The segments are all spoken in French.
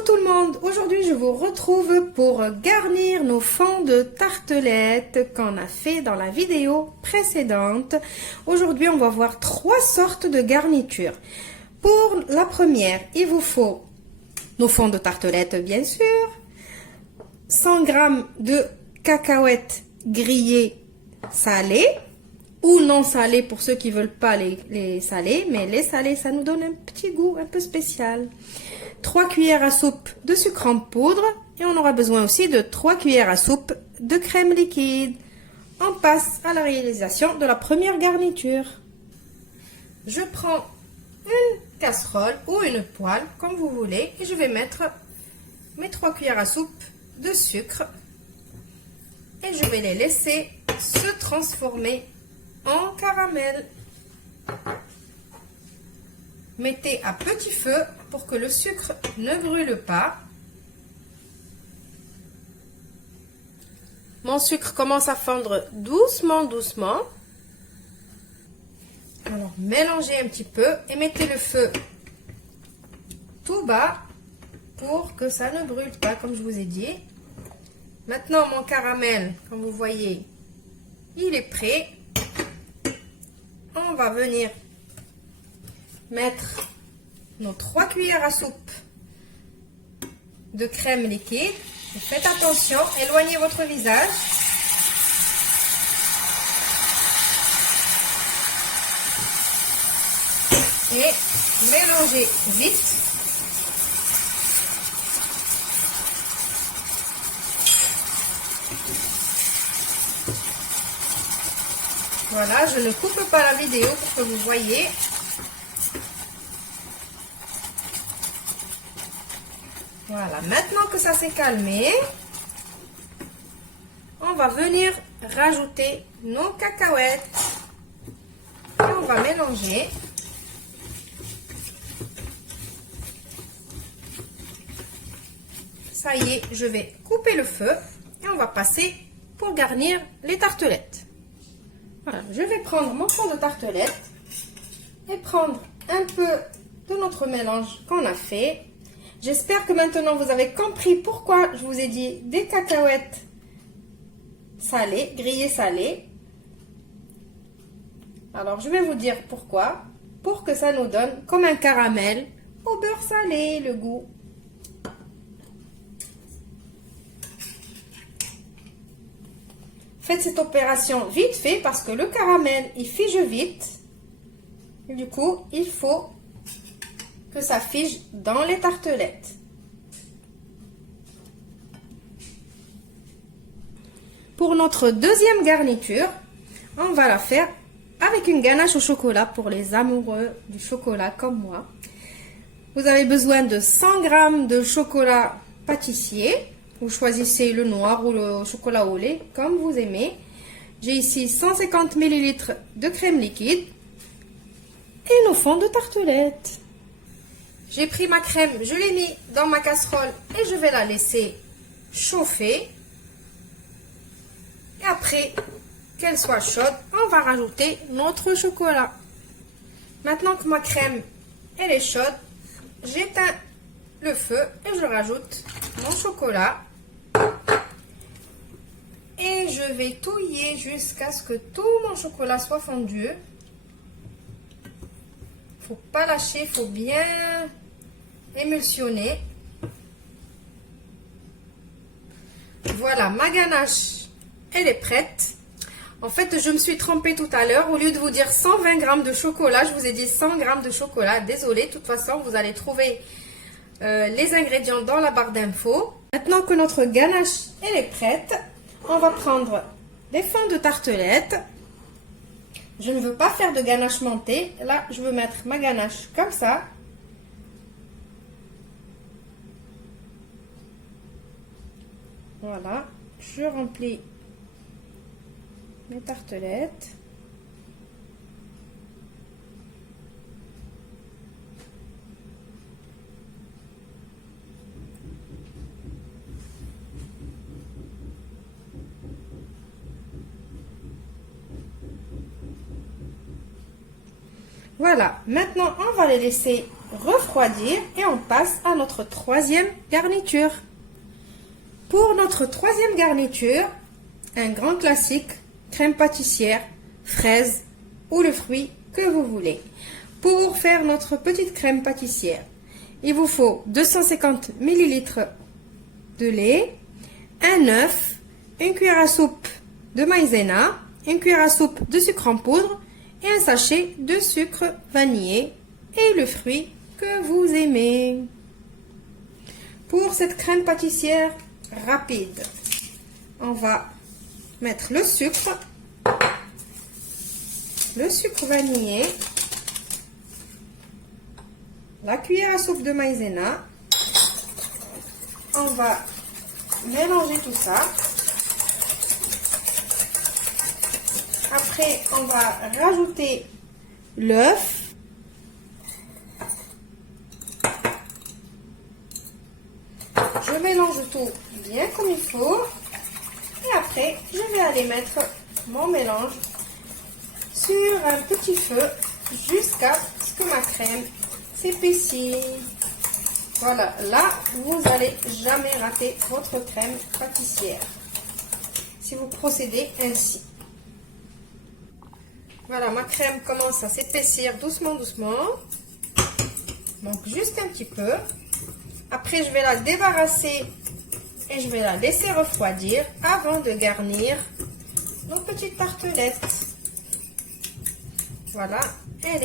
Coucou tout le monde, aujourd'hui je vous retrouve pour garnir nos fonds de tartelettes qu'on a fait dans la vidéo précédente. Aujourd'hui on va voir 3 sortes de garnitures. Pour la première, il vous faut nos fonds de tartelettes bien sûr, 100 g de cacahuètes grillées salées ou non salées pour ceux qui veulent pas les salées, mais les salées ça nous donne un petit goût un peu spécial. 3 cuillères à soupe de sucre en poudre et on aura besoin aussi de 3 cuillères à soupe de crème liquide. On passe à la réalisation de la première garniture. Je prends une casserole ou une poêle comme vous voulez et je vais mettre mes 3 cuillères à soupe de sucre et je vais les laisser se transformer en caramel. Mettez à petit feu pour que le sucre ne brûle pas. Mon sucre commence à fondre doucement, doucement. Alors, mélangez un petit peu et mettez le feu tout bas pour que ça ne brûle pas, comme je vous ai dit. Maintenant, mon caramel, comme vous voyez, il est prêt. On va venir mettre nos 3 cuillères à soupe de crème liquide. Et faites attention, éloignez votre visage. Et mélangez vite. Voilà, je ne coupe pas la vidéo pour que vous voyez. Voilà, maintenant que ça s'est calmé, on va venir rajouter nos cacahuètes et on va mélanger. Ça y est, je vais couper le feu et on va passer pour garnir les tartelettes. Voilà, je vais prendre mon fond de tartelettes et prendre un peu de notre mélange qu'on a fait. J'espère que maintenant vous avez compris pourquoi je vous ai dit des cacahuètes salées, grillées salées. Alors je vais vous dire pourquoi. Pour que ça nous donne comme un caramel au beurre salé, le goût. Faites cette opération vite fait parce que le caramel il fige vite. Et du coup il faut que ça fige dans les tartelettes. Pour notre deuxième garniture, on va la faire avec une ganache au chocolat pour les amoureux du chocolat comme moi. Vous avez besoin de 100 g de chocolat pâtissier. Vous choisissez le noir ou le chocolat au lait comme vous aimez. J'ai ici 150 ml de crème liquide et nos fonds de tartelettes. J'ai pris ma crème, je l'ai mis dans ma casserole et je vais la laisser chauffer. Et après qu'elle soit chaude, on va rajouter notre chocolat. Maintenant que ma crème elle est chaude, j'éteins le feu et je rajoute mon chocolat. Et je vais touiller jusqu'à ce que tout mon chocolat soit fondu. Faut pas lâcher, faut bien émulsionner. Voilà, ma ganache, elle est prête. En fait, je me suis trompée tout à l'heure. Au lieu de vous dire 120 g de chocolat, je vous ai dit 100 g de chocolat. Désolée, de toute façon, vous allez trouver les ingrédients dans la barre d'infos. Maintenant que notre ganache, elle est prête, on va prendre des fonds de tartelettes. Je ne veux pas faire de ganache montée. Là, je veux mettre ma ganache comme ça. Voilà, je remplis mes tartelettes. Voilà, maintenant on va les laisser refroidir et on passe à notre troisième garniture. Pour notre troisième garniture, un grand classique, crème pâtissière, fraise ou le fruit que vous voulez. Pour faire notre petite crème pâtissière, il vous faut 250 ml de lait, un œuf, une cuillère à soupe de maïzena, une cuillère à soupe de sucre en poudre et un sachet de sucre vanillé et le fruit que vous aimez. Pour cette crème pâtissière rapide, on va mettre le sucre vanillé, la cuillère à soupe de maïzena. On va mélanger tout ça. Après, on va rajouter l'œuf. Je mélange tout bien comme il faut. Et après, je vais aller mettre mon mélange sur un petit feu jusqu'à ce que ma crème s'épaississe. Voilà, là, vous n'allez jamais rater votre crème pâtissière si vous procédez ainsi. Voilà, ma crème commence à s'épaissir doucement, doucement. Donc, juste un petit peu. Après, je vais la débarrasser et je vais la laisser refroidir avant de garnir nos petites tartelettes. Voilà, elle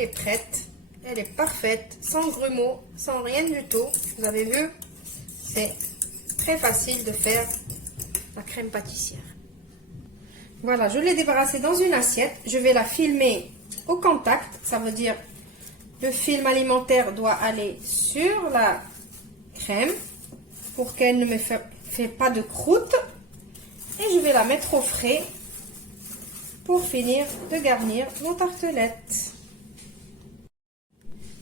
est prête. Elle est parfaite, sans grumeaux, sans rien du tout. Vous avez vu? C'est très facile de faire la crème pâtissière. Voilà, je l'ai débarrassée dans une assiette. Je vais la filmer au contact. Ça veut dire le film alimentaire doit aller sur la crème pour qu'elle ne me fait pas de croûte. Et je vais la mettre au frais pour finir de garnir nos tartelettes.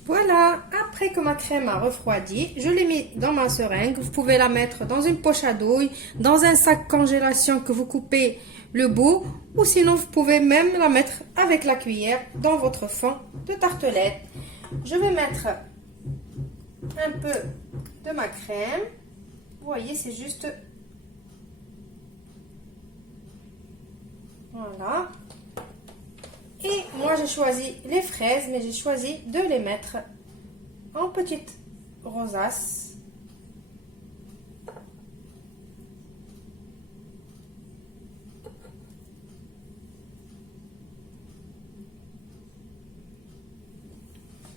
Voilà, après que ma crème a refroidi, je l'ai mis dans ma seringue. Vous pouvez la mettre dans une poche à douille, dans un sac congélation que vous coupez le bout, ou sinon vous pouvez même la mettre avec la cuillère dans votre fond de tartelette. Je vais mettre un peu de ma crème. Vous voyez, c'est juste... Voilà. Et moi, j'ai choisi les fraises, mais j'ai choisi de les mettre en petites rosaces.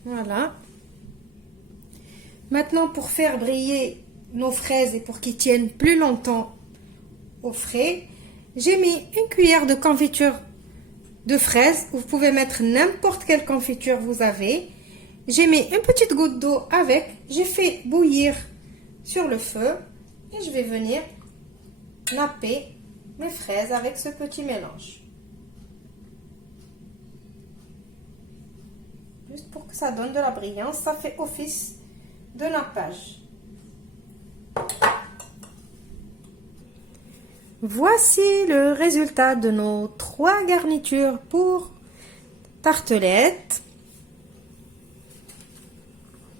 Voilà. Maintenant, pour faire briller nos fraises et pour qu'ils tiennent plus longtemps au frais, j'ai mis une cuillère de confiture de fraises. Vous pouvez mettre n'importe quelle confiture vous avez. J'ai mis une petite goutte d'eau avec. J'ai fait bouillir sur le feu et je vais venir napper mes fraises avec ce petit mélange. Juste pour que ça donne de la brillance, ça fait office de nappage. Voici le résultat de nos 3 garnitures pour tartelettes.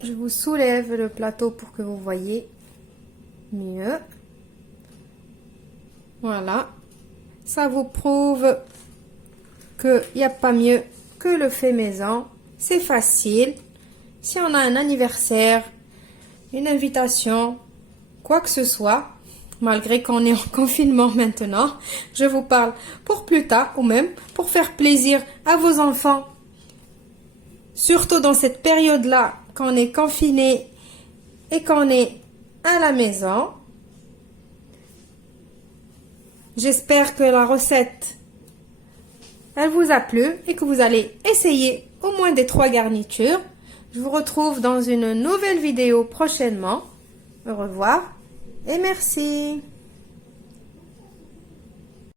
Je vous soulève le plateau pour que vous voyez mieux. Voilà. Ça vous prouve qu'il n'y a pas mieux que le fait maison. C'est facile. Si on a un anniversaire, une invitation, quoi que ce soit, malgré qu'on est en confinement maintenant, je vous parle pour plus tard ou même pour faire plaisir à vos enfants. Surtout dans cette période-là, quand on est confiné et qu'on est à la maison. J'espère que la recette, elle vous a plu et que vous allez essayer au moins des 3 garnitures. Je vous retrouve dans une nouvelle vidéo prochainement. Au revoir et merci.